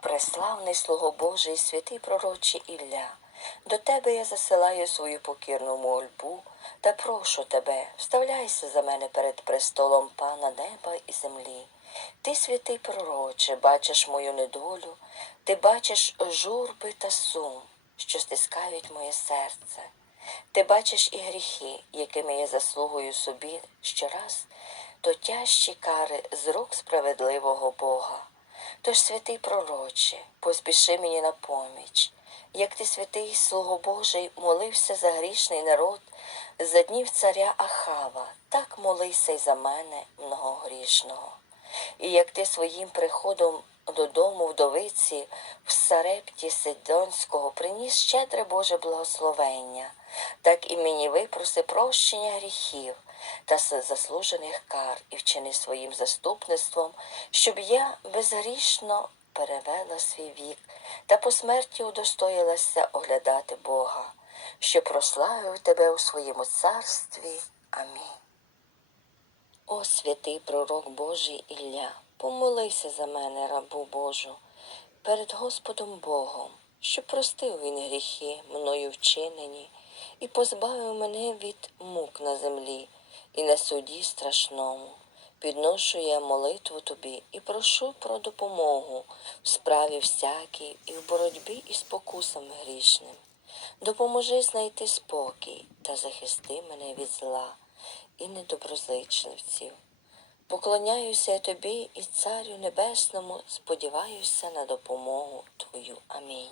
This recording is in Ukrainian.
Преславний слуго Божий, святий пророче Ілля, до тебе я засилаю свою покірну мольбу та прошу тебе, вставляйся за мене перед престолом пана неба і землі. Ти, святий пророче, бачиш мою недолю, ти бачиш журби та сум, що стискають моє серце. Ти бачиш і гріхи, якими я заслугую собі щораз, то тяжчі кари з рук справедливого Бога. Тож, святий пророче, поспіши мені на поміч, як ти, святий слуго Божий, молився за грішний народ за днів царя Ахава, так молися й за мене, многогрішного. І як ти своїм приходом додому вдовиці в Сарепті Сидонського приніс щедре Боже благословення, так і мені випроси прощення гріхів та заслужених кар і вчини своїм заступництвом, щоб я безгрішно перевела свій вік та по смерті удостоїлася оглядати Бога, що прославив тебе у своєму царстві. Амінь. О, святий пророк Божий Ілля, помолися за мене, рабу Божу, перед Господом Богом, що простив він гріхи мною вчинені, і позбавив мене від мук на землі і на суді страшному. Підношу я молитву тобі і прошу про допомогу в справі всякій і в боротьбі із покусами грішним. Допоможи знайти спокій та захисти мене від зла і недоброзичливців. Поклоняюся тобі і Царю Небесному, сподіваюся на допомогу Твою. Амінь.